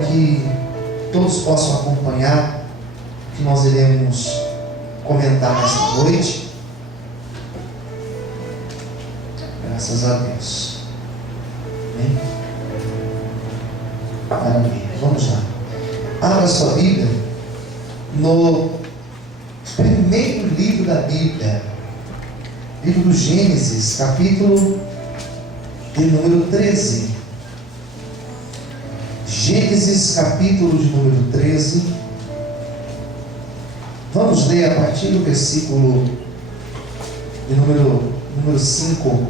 Que todos possam acompanhar o que nós iremos comentar nesta noite. Graças a Deus. Amém? Maravilha. Vamos lá. Abra sua Bíblia no primeiro livro da Bíblia, livro do Gênesis, capítulo de número 13. Gênesis, capítulo de número 13. Vamos ler a partir do versículo de número 5.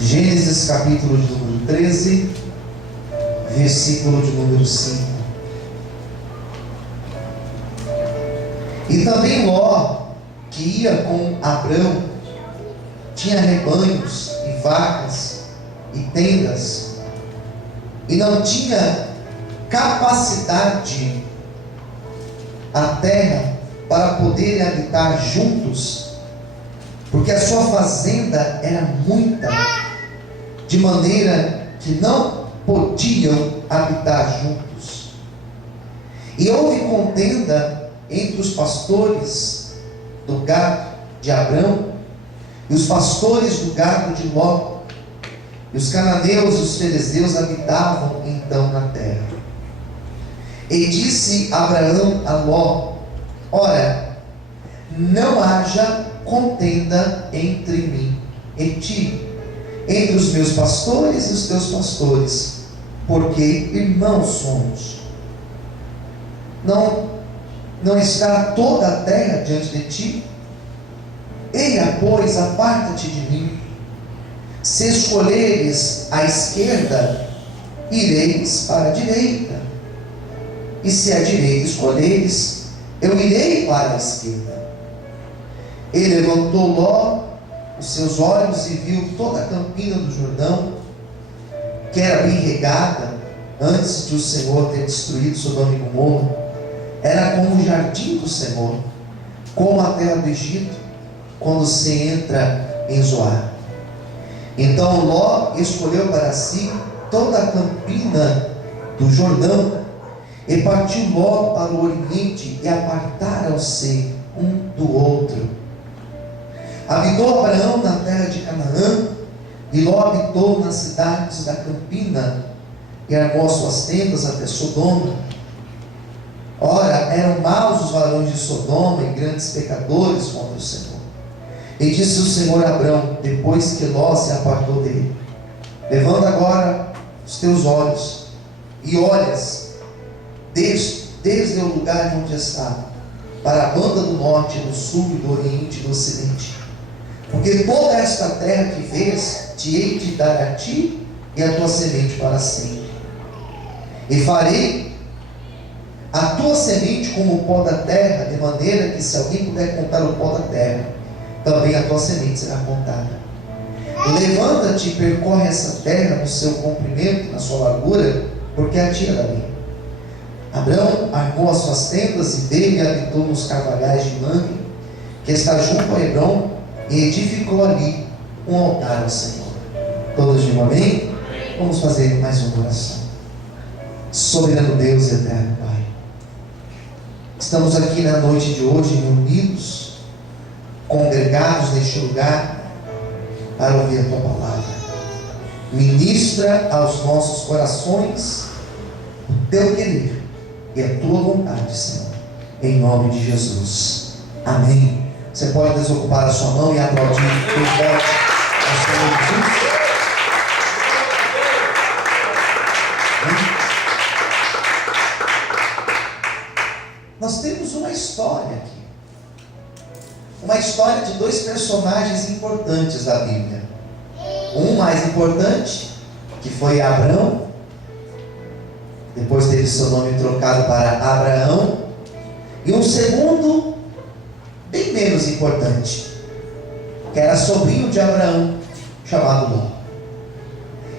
Gênesis, capítulo de número 13, versículo de número 5. E também Ló, que ia com Abrão, tinha rebanhos e vacas e tendas, e não tinha capacidade a terra para poderem habitar juntos, porque a sua fazenda era muita, de maneira que não podiam habitar juntos. E houve contenda entre os pastores do gado de Abrão e os pastores do gado de Ló, e os cananeus e os fariseus habitavam então na terra. E disse Abraão a Ló: ora, não haja contenda entre mim e ti, entre os meus pastores e os teus pastores, porque irmãos somos. Não está toda a terra diante de ti? Eia, pois, aparta-te de mim. Se escolheres a esquerda, ireis para a direita, e se a direita escolheres, eu irei para a esquerda. E levantou Ló os seus olhos e viu toda a campina do Jordão, que era bem regada, antes de o Senhor ter destruído Sodoma e Gomorra. Era como o jardim do Senhor, como a terra do Egito, quando se entra em Zoar. Então Ló escolheu para si toda a campina do Jordão, e partiu Ló para o oriente, e apartaram-se um do outro. Habitou Abraão na terra de Canaã, e Ló habitou nas cidades da campina, e armou suas tendas até Sodoma. Ora, eram maus os varões de Sodoma e grandes pecadores contra o Senhor. E disse o Senhor a Abrão, depois que Ló se apartou dele: levanta agora os teus olhos, e olhas desde o lugar onde está, para a banda do norte, do sul, do oriente e do ocidente. Porque toda esta terra que vês, te hei de dar a ti e a tua semente para sempre. E farei a tua semente como o pó da terra, de maneira que, se alguém puder contar o pó da terra, também a tua semente será contada. Levanta-te e percorre essa terra no seu comprimento, na sua largura, porque a ti é dali. Abrão armou as suas tendas e dele habitou nos carvalhais de Mangue, que está junto a Hebrom, e edificou ali um altar ao Senhor. Todos digam amém? Vamos fazer mais uma oração. Soberano Deus e eterno Pai, estamos aqui na noite de hoje reunidos, congregados neste lugar, para ouvir a Tua palavra. Ministra aos nossos corações o Teu querer e a Tua vontade, Senhor, em nome de Jesus. Amém. Você pode desocupar a sua mão e aplaudir bem forte ao Senhor Jesus. Nós temos uma história aqui. Uma história de dois personagens importantes da Bíblia. Um mais importante, que foi Abrão, depois teve seu nome trocado para Abraão. E um segundo, bem menos importante, que era sobrinho de Abraão, chamado Ló.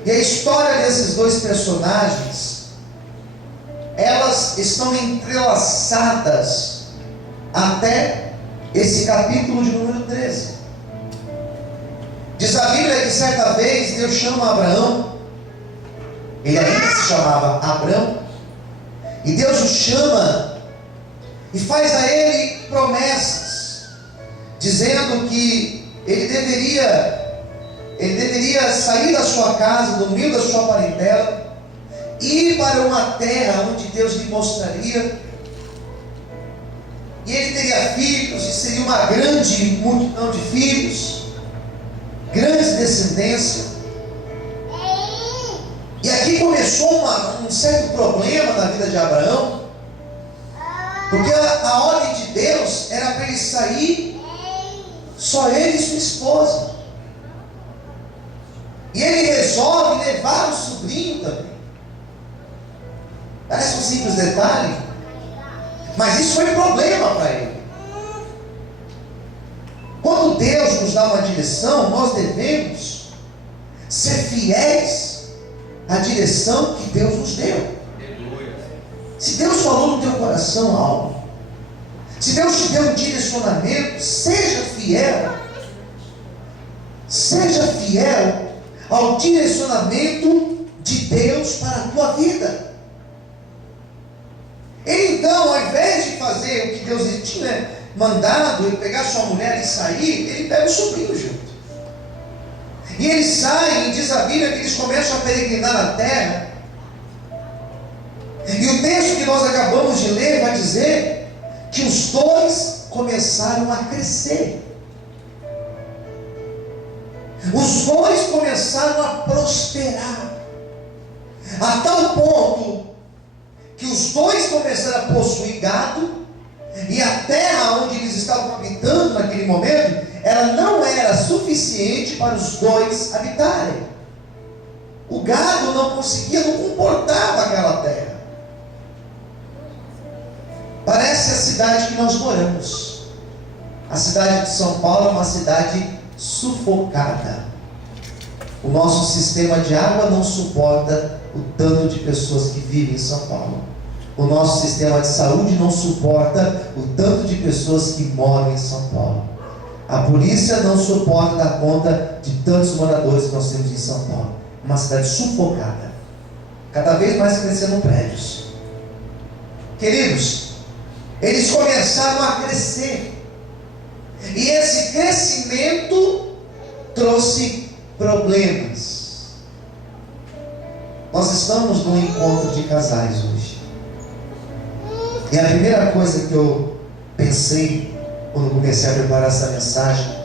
E a história desses dois personagens, elas estão entrelaçadas até esse capítulo de número 13. Diz a Bíblia que certa vez Deus chama Abraão, ele ainda se chamava Abrão, e Deus o chama e faz a ele promessas, dizendo que ele deveria sair da sua casa, do meio da sua parentela, ir para uma terra onde Deus lhe mostraria, e ele teria filhos, e seria uma grande multidão de filhos, grande descendência. E aqui começou um certo problema na vida de Abraão, porque a ordem de Deus era para ele sair, só ele e sua esposa, e ele resolve levar o sobrinho também. Parece um simples detalhe, mas isso foi problema para ele. Quando Deus nos dá uma direção, nós devemos ser fiéis à direção que Deus nos deu. Se Deus falou no teu coração algo, se Deus te deu um direcionamento, seja fiel ao direcionamento de Deus para a tua vida. Ele então, ao invés de fazer o que Deus lhe tinha mandado, ele pegar sua mulher e sair, ele pega o sobrinho junto. E eles saem, e diz a Bíblia que eles começam a peregrinar na terra. E o texto que nós acabamos de ler vai dizer que os dois começaram a crescer. Os dois começaram a prosperar, a tal ponto que os dois começaram a possuir gado, e a terra onde eles estavam habitando naquele momento, ela não era suficiente para os dois habitarem. O gado não comportava aquela terra. Parece a cidade que nós moramos. A cidade de São Paulo é uma cidade sufocada. O nosso sistema de água não suporta o tanto de pessoas que vivem em São Paulo. O nosso sistema de saúde não suporta o tanto de pessoas que moram em São Paulo. A polícia não suporta dar conta de tantos moradores que nós temos em São Paulo. Uma cidade sufocada, cada vez mais crescendo prédios. Queridos, eles começaram a crescer, e esse crescimento trouxe problemas. Nós estamos num encontro de casais hoje, e a primeira coisa que eu pensei quando comecei a preparar essa mensagem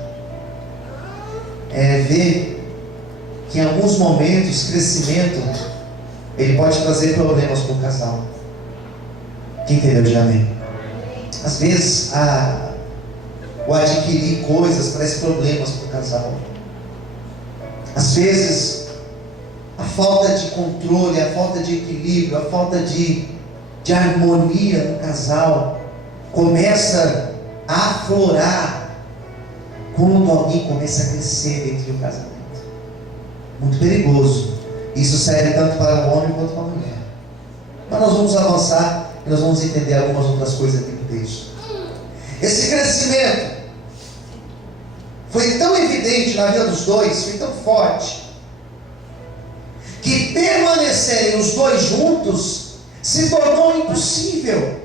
é ver que em alguns momentos crescimento ele pode trazer problemas para o casal. Quem entendeu de amém? Às vezes o adquirir coisas traz problemas para o casal. Às vezes a falta de controle, a falta de equilíbrio, a falta de harmonia no casal começa a aflorar quando alguém começa a crescer dentro do casamento. Muito perigoso. Isso serve tanto para o homem quanto para a mulher. Mas nós vamos avançar e nós vamos entender algumas outras coisas aqui no texto. Esse crescimento foi tão evidente na vida dos dois, foi tão forte, que permanecerem os dois juntos se tornou impossível.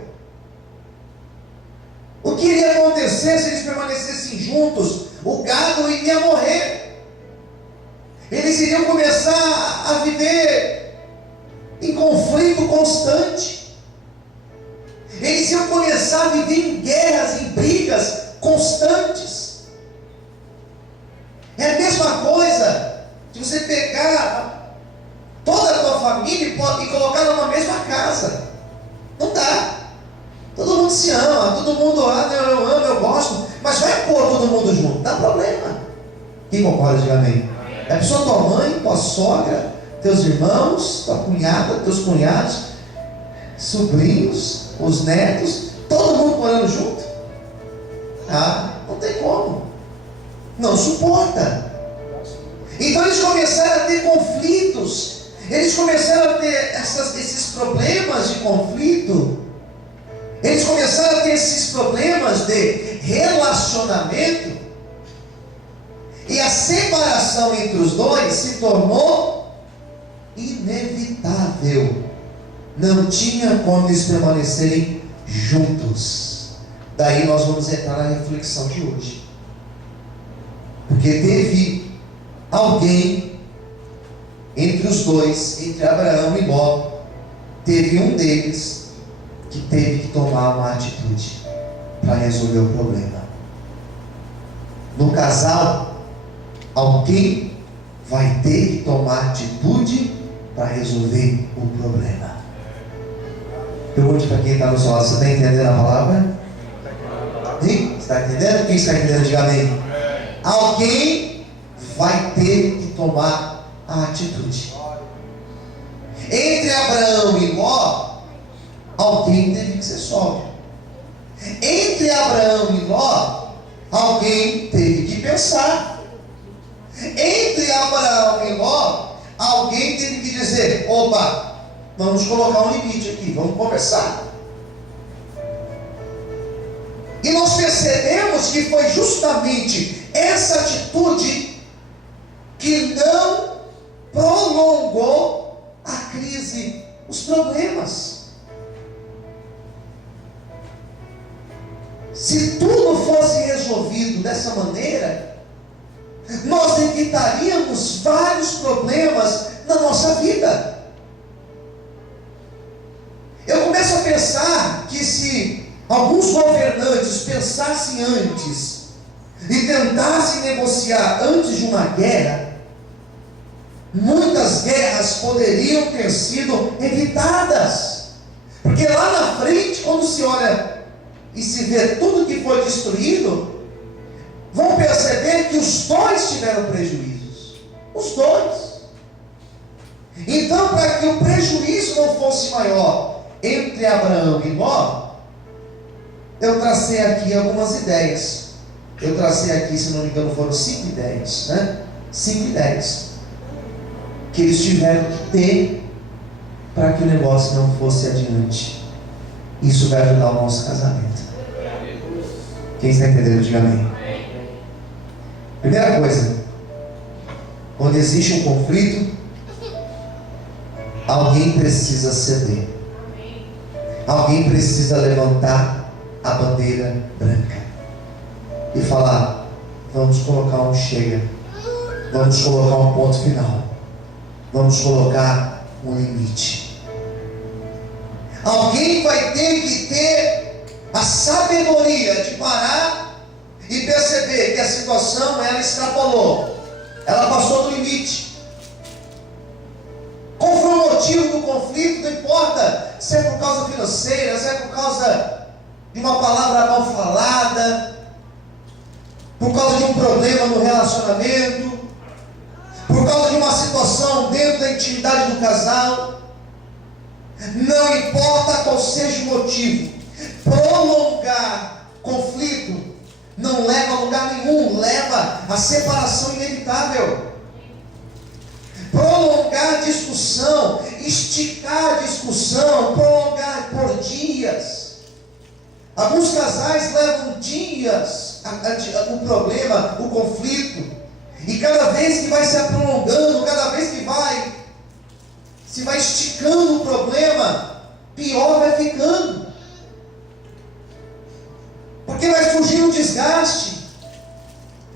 O que iria acontecer se eles permanecessem juntos? O gado iria morrer. Eles iriam começar a viver em conflito constante. Eles iam começar a viver em guerras, em brigas constantes. É a mesma coisa de você pegar toda a tua família e colocar numa mesma casa. Não dá. Todo mundo se ama, todo mundo, eu amo, eu gosto, mas vai pôr todo mundo junto, dá problema. Quem concorda, diga amém. É a pessoa, tua mãe, tua sogra, teus irmãos, tua cunhada, teus cunhados, sobrinhos, os netos, todo mundo morando junto. Não tem como, não suporta. Então eles começaram a ter conflitos, eles começaram a ter esses problemas de conflito. Eles começaram a ter esses problemas de relacionamento. E E a separação entre os dois se tornou inevitável. Não tinha como eles permanecerem juntos. Daí nós vamos entrar na reflexão de hoje. Porque teve alguém entre os dois, entre Abraão e Ló, teve um deles que teve que tomar uma atitude para resolver o problema. No casal, alguém vai ter que tomar atitude para resolver o problema. Pergunte para quem está no seu lado: você está entendendo a palavra? Sim? Você está entendendo? Quem está entendendo? Diga amém. Alguém vai ter que tomar a atitude. Entre Abraão e Ló, alguém teve que ser sóbrio. Entre Abraão e Ló, alguém teve que pensar. Entre Abraão e Ló, alguém teve que dizer: opa, vamos colocar um limite aqui, vamos conversar. E nós percebemos que foi justamente essa atitude que não prolongou a crise, os problemas. Se tudo fosse resolvido dessa maneira, nós evitaríamos vários problemas na nossa vida. Eu começo a pensar que se alguns governantes pensassem antes e tentassem negociar antes de uma guerra, muitas guerras poderiam ter sido evitadas. Porque lá na frente, quando se olha e se vê tudo que foi destruído, vão perceber que os dois tiveram prejuízos. Os dois. Então, para que o prejuízo não fosse maior entre Abraão e Ló, eu tracei aqui algumas ideias. Eu tracei aqui, se não me engano, foram 5 ideias, né? 5 ideias que eles tiveram que ter para que o negócio não fosse adiante. Isso vai ajudar o nosso casamento. Quem está entendendo, diga amém. Primeira coisa: quando existe um conflito, alguém precisa ceder. Alguém precisa levantar a bandeira branca e falar: vamos colocar um chega, vamos colocar um ponto final, vamos colocar um limite. Alguém vai ter que ter a sabedoria de parar e perceber que a situação, ela extrapolou, ela passou do limite. Qual foi o motivo do conflito? Não importa se é por causa financeira, se é por causa de uma palavra mal falada, por causa de um problema no relacionamento, por causa de uma situação dentro da intimidade do casal. Não importa qual seja o motivo, prolongar conflito não leva a lugar nenhum, leva a separação inevitável. Prolongar discussão, esticar a discussão, prolongar por dias. Alguns casais levam dias o problema, o conflito, e cada vez que vai se prolongando, cada vez que se vai esticando o problema, pior vai ficando. Porque vai surgir um desgaste,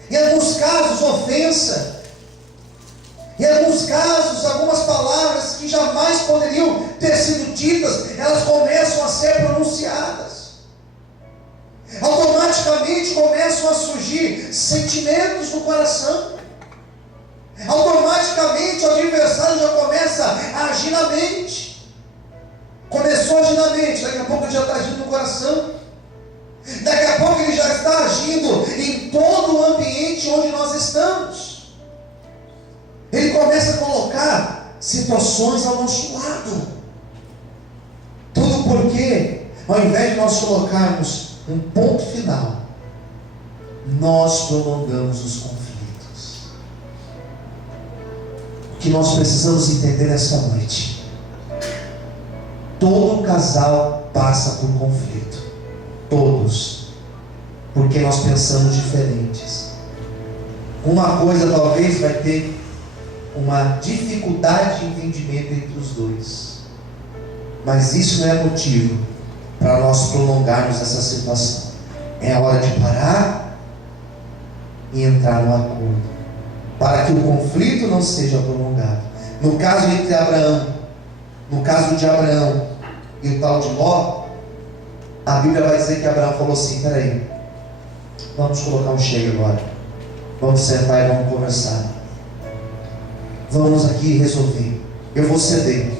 em alguns casos ofensa, em alguns casos algumas palavras que jamais poderiam ter sido ditas, elas começam a ser pronunciadas. Automaticamente começam a surgir sentimentos no coração. Automaticamente o adversário já começa a agir na mente. Começou a agir na mente, daqui a pouco ele já está agindo no coração. Daqui a pouco ele já está agindo em todo o ambiente onde nós estamos. Ele começa a colocar situações ao nosso lado. Tudo porque, ao invés de nós colocarmos um ponto final, nós prolongamos os conflitos. O que nós precisamos entender nessa noite: todo casal passa por conflito. Todos. Porque nós pensamos diferentes. Uma coisa talvez vai ter uma dificuldade de entendimento entre os dois, mas isso não é motivo para nós prolongarmos essa situação. É a hora de parar e entrar no acordo, para que o conflito não seja prolongado. No caso entre Abraão, no caso de Abraão e o tal de Ló, a Bíblia vai dizer que Abraão falou assim: peraí, vamos colocar um chega agora, vamos sentar e vamos conversar, vamos aqui resolver, eu vou ceder.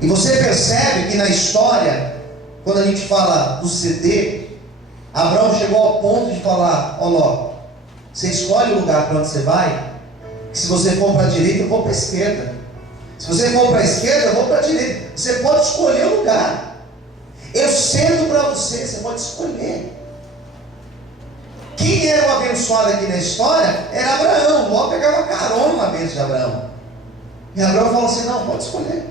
E você percebe que na história, quando a gente fala do ceder, Abraão chegou ao ponto de falar: ó Ló, você escolhe o lugar para onde você vai, que se você for para a direita, eu vou para a esquerda, se você for para a esquerda, eu vou para a direita, você pode escolher o lugar, eu cedo para você, você pode escolher. Quem era o abençoado aqui na história era Abraão. Ló pegava carona na bênção de Abraão, e Abraão falou assim: não, pode escolher,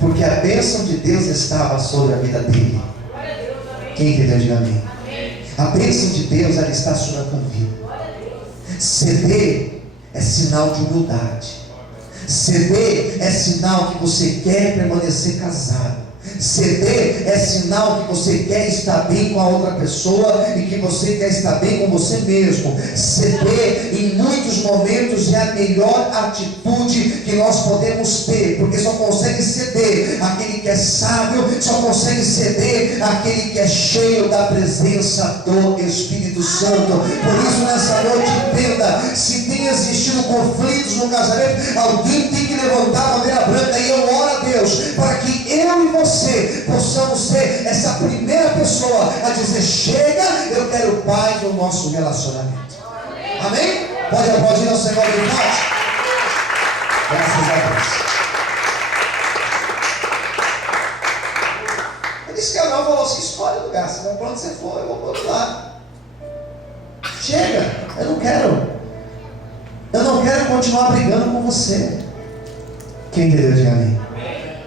porque a bênção de Deus estava sobre a vida dele. Quem entendeu, diga amém. A bênção de Deus, ela está sobre a tua vida. Ceder é sinal de humildade. Ceder é sinal que você quer permanecer casado. Ceder é sinal que você quer estar bem com a outra pessoa e que você quer estar bem com você mesmo. Ceder em muitos momentos é a melhor atitude que nós podemos ter, porque só consegue ceder aquele que é sábio, só consegue ceder aquele que é cheio da presença do Espírito Santo. Por isso, nessa noite, entenda: se tem existido conflitos no casamento, alguém tem que levantar a bandeira branca, e eu oro a Deus para que eu e você possamos ser essa primeira pessoa a dizer: chega, eu quero paz no nosso relacionamento. Amém? Pode aplaudir ao Senhor de nós. Graças a Deus. Eu disse que Abraão falou assim: escolhe o lugar, se para onde você for, eu vou para o outro lado. Chega, eu não quero continuar brigando com você. Quem entendeu, diga amém.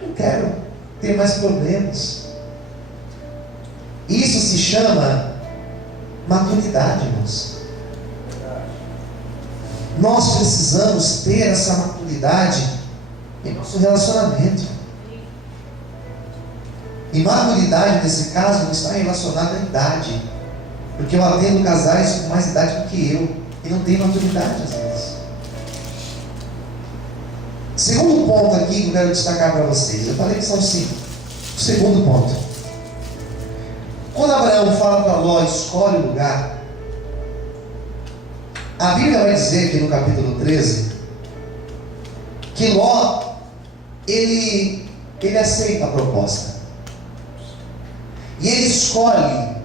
Não quero ter mais problemas. Isso se chama maturidade, irmãos. Nós precisamos ter essa maturidade em nosso relacionamento. E maturidade nesse caso não está relacionada à idade, porque eu atendo casais com mais idade do que eu e não tem maturidade às vezes. Segundo ponto aqui que eu quero destacar para vocês, eu falei que são 5. O segundo ponto: quando Abraão fala para Ló, escolhe o lugar, a Bíblia vai dizer aqui no capítulo 13 que Ló ele aceita a proposta e ele escolhe,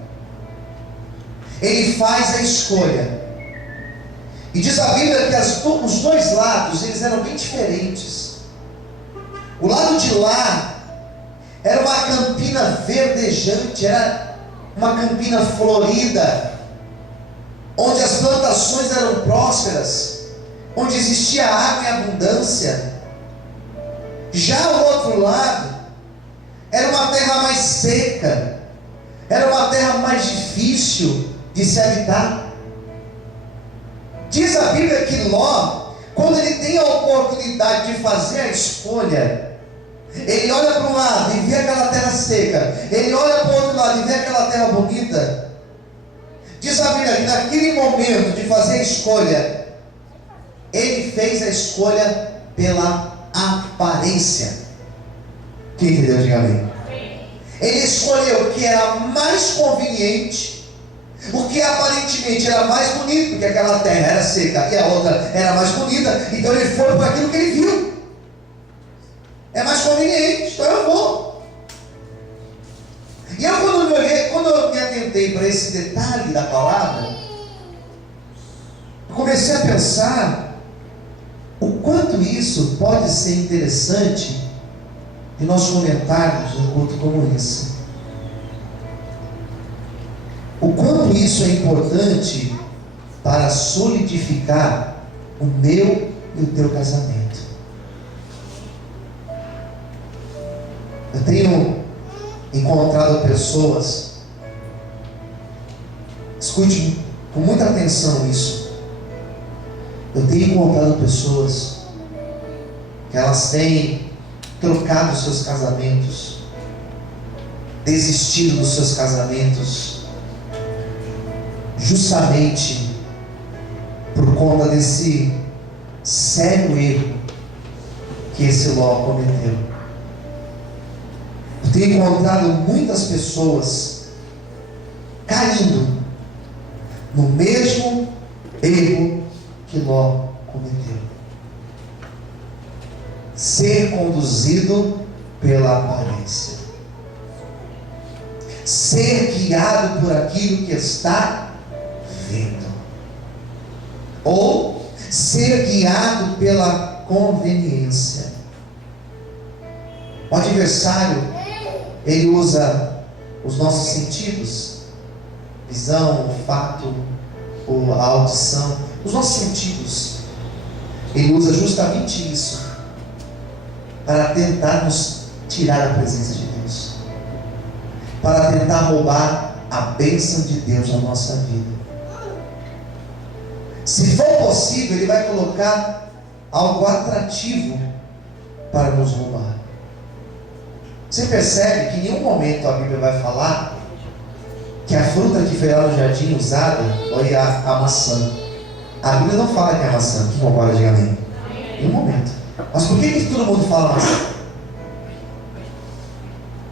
ele faz a escolha. E diz a Bíblia que os dois lados eles eram bem diferentes. O lado de lá era uma campina verdejante, era uma campina florida, onde as plantações eram prósperas, onde existia água em abundância. Já o outro lado era uma terra mais seca, era uma terra mais difícil de se habitar. Diz a Bíblia que Ló, quando ele tem a oportunidade de fazer a escolha, ele olha para um lado e vê aquela terra seca, ele olha para o outro lado e vê aquela terra bonita. Diz a Bíblia que naquele momento de fazer a escolha, ele fez a escolha pela aparência. Quem entendeu, diga amém. Ele escolheu o que era mais conveniente, o que aparentemente era mais bonito, porque aquela terra era seca e a outra era mais bonita, então ele foi por aquilo que ele viu. É mais conveniente, então eu vou. E eu quando eu me atentei para esse detalhe da palavra, eu comecei a pensar o quanto isso pode ser interessante de nós comentarmos um culto como esse. O quanto isso é importante para solidificar o meu e o teu casamento. Eu tenho encontrado pessoas, escute com muita atenção isso. Eu tenho encontrado pessoas que elas têm trocado seus casamentos, desistido dos seus casamentos, justamente por conta desse sério erro que esse Ló cometeu. Eu tenho encontrado muitas pessoas caindo no mesmo erro que Ló cometeu: ser conduzido pela aparência, ser guiado por aquilo que está vendo, ou ser guiado pela conveniência. O adversário, ele usa os nossos sentidos, visão, olfato, a audição, os nossos sentidos. Ele usa justamente isso para tentar nos tirar a presença de Deus, para tentar roubar a bênção de Deus na nossa vida. Se for possível, ele vai colocar algo atrativo para nos roubar. Você percebe que em nenhum momento a Bíblia vai falar que a fruta que foi lá no jardim usada foi a maçã. A Bíblia não fala que é a maçã. Quem concorda, diga amém. Em nenhum momento. Mas por que todo mundo fala maçã?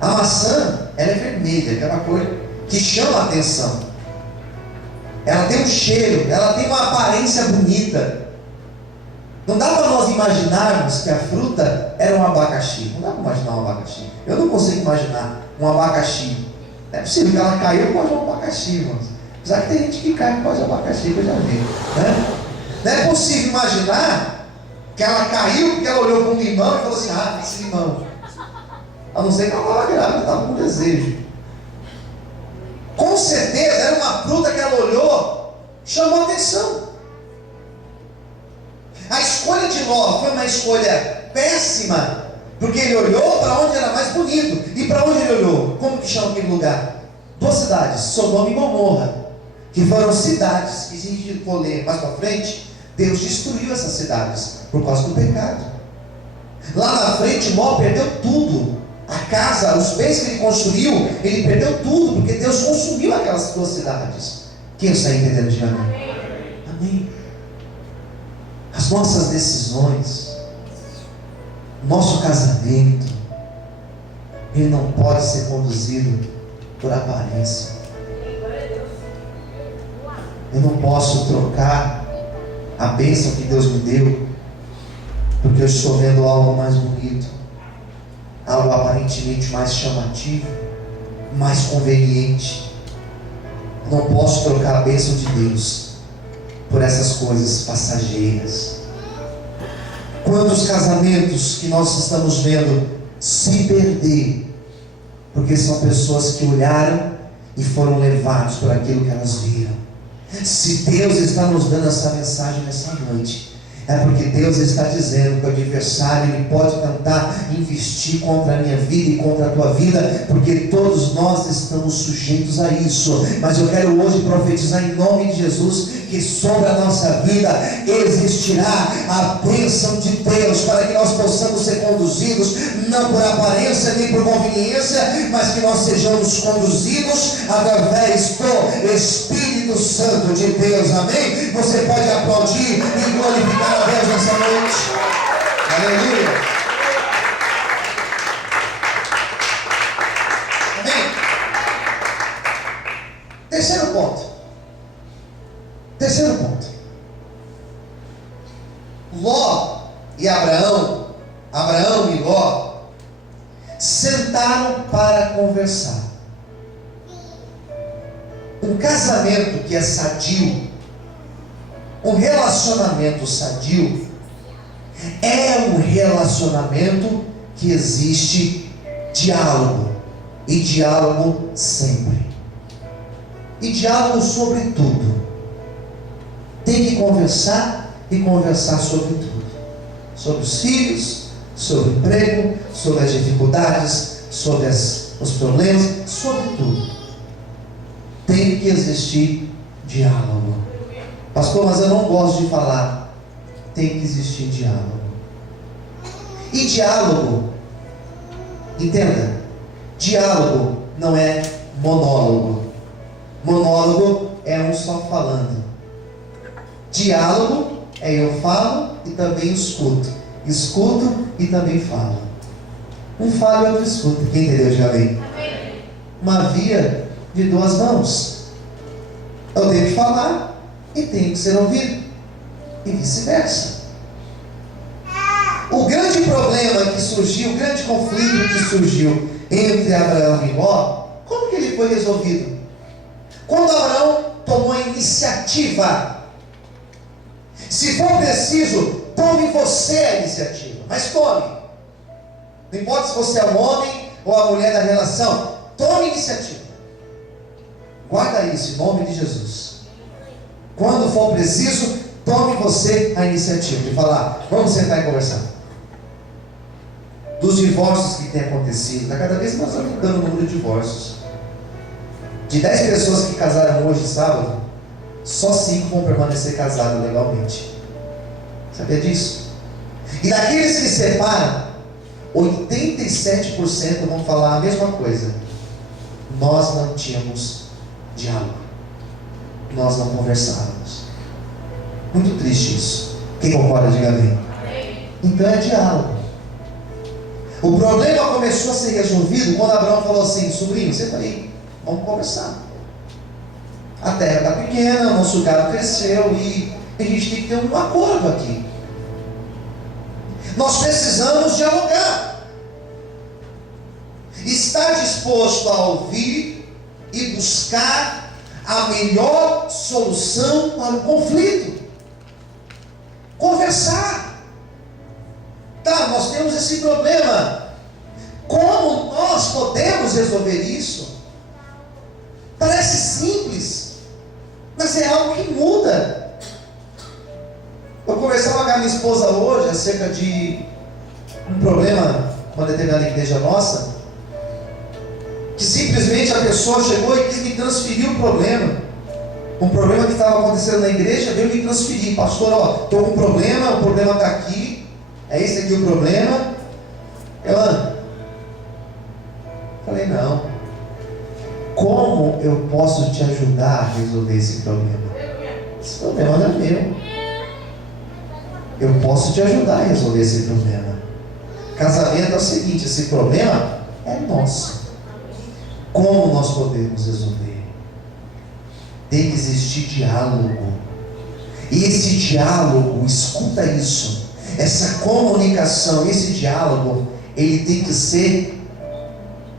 A maçã, ela é vermelha, aquela cor que chama a atenção. Ela tem um cheiro, ela tem uma aparência bonita. Não dá para nós imaginarmos que a fruta era um abacaxi. Não dá para imaginar um abacaxi. Eu não consigo imaginar um abacaxi. Não é possível que ela caiu por causa de um abacaxi, irmãos. Apesar que tem gente que cai por causa de abacaxi, que eu já vi, né? Não é possível imaginar que ela caiu porque ela olhou para um limão e falou assim: ah, esse limão. A não ser que ela estava grávida, estava com desejo. Com certeza era uma fruta que ela olhou, chamou atenção. A escolha de Ló foi uma escolha péssima, porque ele olhou para onde era mais bonito. E para onde ele olhou? Como que chama aquele lugar? Duas cidades, Sodoma e Gomorra, que foram cidades que, se a gente for ler mais para frente, Deus destruiu essas cidades por causa do pecado. Lá na frente, Ló perdeu tudo. A casa, os bens que ele construiu, ele perdeu tudo, porque Deus consumiu aquelas duas cidades. Quem está entendendo de amém? Amém. As nossas decisões, nosso casamento, ele não pode ser conduzido por aparência. Eu não posso trocar a bênção que Deus me deu porque eu estou vendo algo mais bonito, algo aparentemente mais chamativo, mais conveniente. Eu não posso trocar a bênção de Deus por essas coisas passageiras. Quantos casamentos que nós estamos vendo se perder, porque são pessoas que olharam e foram levados por aquilo que elas viram. Se Deus está nos dando essa mensagem nessa noite, é porque Deus está dizendo que o adversário ele pode tentar investir contra a minha vida e contra a tua vida, porque todos nós estamos sujeitos a isso. Mas eu quero hoje profetizar em nome de Jesus que sobre a nossa vida existirá a bênção de Deus, para que nós possamos ser conduzidos não por aparência nem por conveniência, mas que nós sejamos conduzidos através do Espírito Santo de Deus. Amém? Você pode aplaudir e glorificar a Deus nessa noite. Aleluia. Amém? Terceiro ponto. Ló e Abraão e Ló sentaram para conversar. Um casamento que é sadio, um relacionamento sadio, é um relacionamento que existe diálogo, e diálogo sempre, e diálogo sobre tudo. Tem que conversar e conversar sobre tudo, sobre os filhos, sobre o emprego, sobre as dificuldades, sobre os problemas, sobre tudo. Tem que existir Diálogo. Pastor, mas eu não gosto de falar. Tem que existir diálogo. E diálogo, entenda, diálogo não é monólogo. Monólogo é um só falando. Diálogo é eu falo e também escuto. Escuto e também falo. Um fala e outro escuta. Quem entendeu? Diga amém. Uma via de duas mãos. Eu tenho que falar e tenho que ser ouvido. E vice-versa. O grande problema que surgiu, o grande conflito que surgiu entre Abraão e Ló, como que ele foi resolvido? Quando Abraão tomou a iniciativa. Se for preciso, tome você a iniciativa, mas tome. Não importa se você é o homem ou a mulher da relação, tome a iniciativa. Guarda isso em nome de Jesus. Quando for preciso, tome você a iniciativa de falar, vamos sentar e conversar. Dos divórcios que tem acontecido, está cada vez mais aumentando o número de divórcios. De 10 pessoas que casaram hoje, sábado, só 5 vão permanecer casados legalmente. Sabia disso? E daqueles que separam, 87% vão falar a mesma coisa. Nós não tínhamos diálogo. Nós não conversávamos. Muito triste isso. Quem concorda, diga amém. Então é diálogo. O problema começou a ser resolvido quando Abraão falou assim: sobrinho, senta aí, vamos conversar. A terra está pequena, o nosso gado cresceu e a gente tem que ter um acordo aqui. Nós precisamos dialogar. Estar disposto a ouvir e buscar a melhor solução para o conflito. Conversar. Tá, nós temos esse problema. Como nós podemos resolver isso? Parece simples, mas é algo que muda. Eu conversava com a minha esposa hoje acerca de um problema, uma determinada igreja nossa, que simplesmente a pessoa chegou e quis me transferir o problema. Um problema que estava acontecendo na igreja, veio me transferir. Pastor, ó, estou com um problema, o problema está aqui, é esse aqui o problema. Falei, não. Como eu posso te ajudar a resolver esse problema? Esse problema não é meu. Eu posso te ajudar a resolver esse problema. Casamento é o seguinte: esse problema é nosso. Como nós podemos resolver? Tem que existir diálogo. E esse diálogo, escuta isso, essa comunicação, esse diálogo, ele tem que ser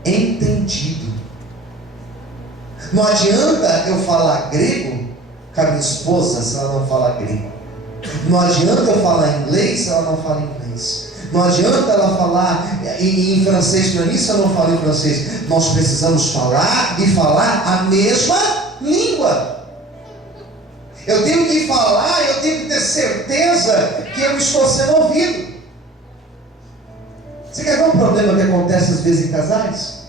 entendido. Não adianta eu falar grego com a minha esposa se ela não falar grego. Não adianta eu falar inglês se ela não fala inglês. Não adianta ela falar em francês para mim se ela não fala em francês. Nós precisamos falar e falar a mesma língua. Eu tenho que falar, eu tenho que ter certeza que eu estou sendo ouvido. Você quer ver um problema que acontece às vezes em casais?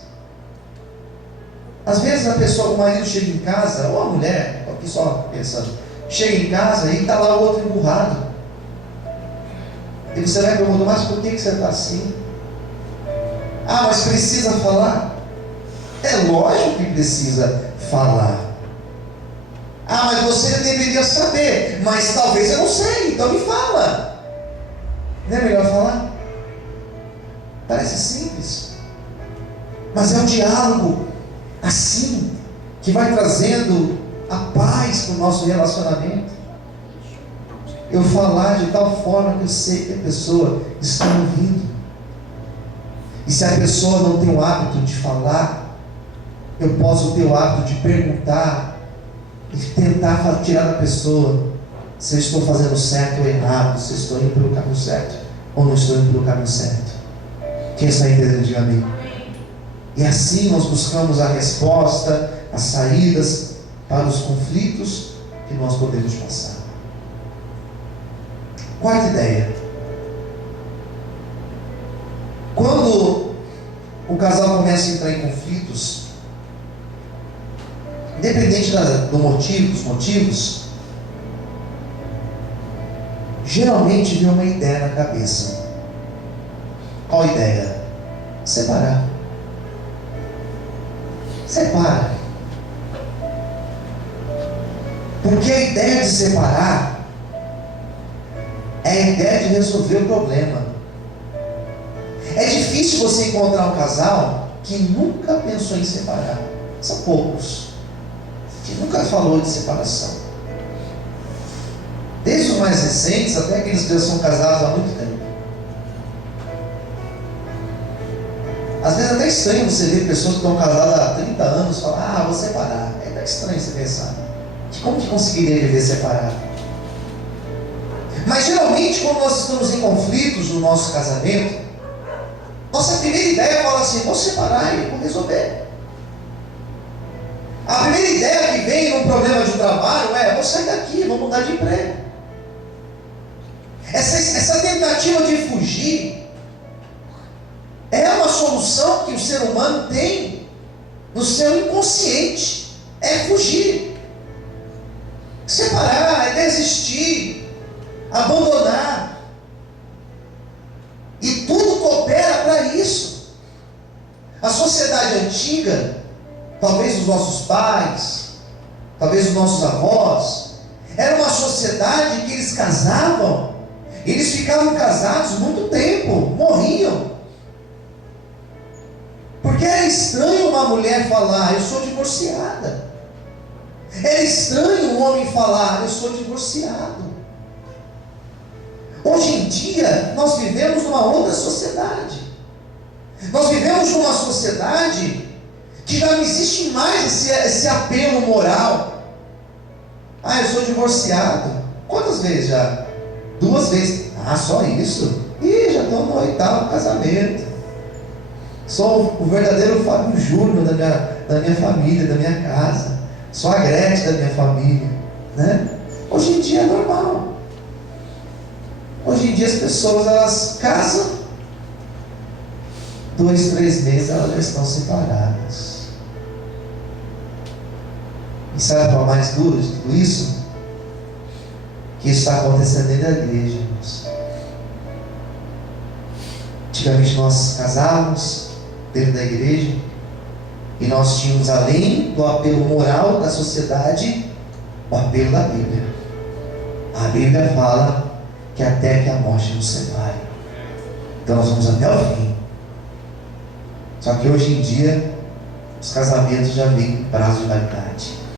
Às vezes a pessoa, o marido chega em casa, ou a mulher, estou aqui só pensando, chega em casa e está lá o outro emburrado. E você vai perguntar, mas por que você está assim? Ah, mas precisa falar? É lógico que precisa falar. Ah, mas você deveria saber, mas talvez eu não sei, então me fala. Não é melhor falar? Parece simples, mas é um diálogo assim que vai trazendo a paz para o nosso relacionamento. Eu falar de tal forma que eu sei que a pessoa está ouvindo. E se a pessoa não tem o hábito de falar, eu posso ter o hábito de perguntar e tentar tirar da pessoa se eu estou fazendo certo ou errado, se eu estou indo pelo caminho certo ou não estou indo pelo caminho certo. Quem está entendendo, diga amém. E assim nós buscamos a resposta, as saídas para os conflitos que nós podemos passar. Quarta ideia: quando o casal começa a entrar em conflitos, independente do motivo, dos motivos, geralmente vem uma ideia na cabeça. Qual ideia? Separar. Separa. Porque a ideia de separar é a ideia de resolver o problema. É difícil você encontrar um casal que nunca pensou em separar. São poucos que nunca falou de separação. Desde os mais recentes até aqueles que já são casados há muito tempo. Às vezes é até estranho você ver pessoas que estão casadas há 30 anos falar, vou separar. É até estranho você pensar. Como que conseguiria viver separado? Mas geralmente quando nós estamos em conflitos no nosso casamento, nossa primeira ideia é falar assim, vou separar e vou resolver. A primeira ideia que vem num problema de trabalho é, vou sair daqui, vou mudar de emprego. Essa tentativa de fugir é uma solução que o ser humano tem no seu inconsciente. É fugir. Separar, é desistir, abandonar. E tudo coopera para isso. A sociedade antiga, talvez os nossos pais, talvez os nossos avós, era uma sociedade que eles casavam, eles ficavam casados muito tempo, morriam. Porque era estranho uma mulher falar, eu sou divorciada. Era estranho um homem falar, eu sou divorciado. Hoje em dia, nós vivemos numa outra sociedade. Nós vivemos numa sociedade que já não existe mais esse apelo moral. Eu sou divorciado. Quantas vezes já? 2 vezes. Só isso? Já estou no 8º casamento. Sou o verdadeiro Fábio Júnior da minha família, da minha casa. Sou a Gretchen da minha família, né? Hoje em dia é normal. Hoje em dia as pessoas, elas casam, 2, 3 meses elas já estão separadas. E sabe qual é o mais duro de tudo isso? Que isso está acontecendo dentro da igreja, irmãos. Antigamente nós casávamos dentro da igreja e nós tínhamos, além do apelo moral da sociedade, o apelo da Bíblia. A Bíblia fala que até que a morte nos separe. Então nós vamos até o fim. Só que hoje em dia os casamentos já vêm com prazo de validade.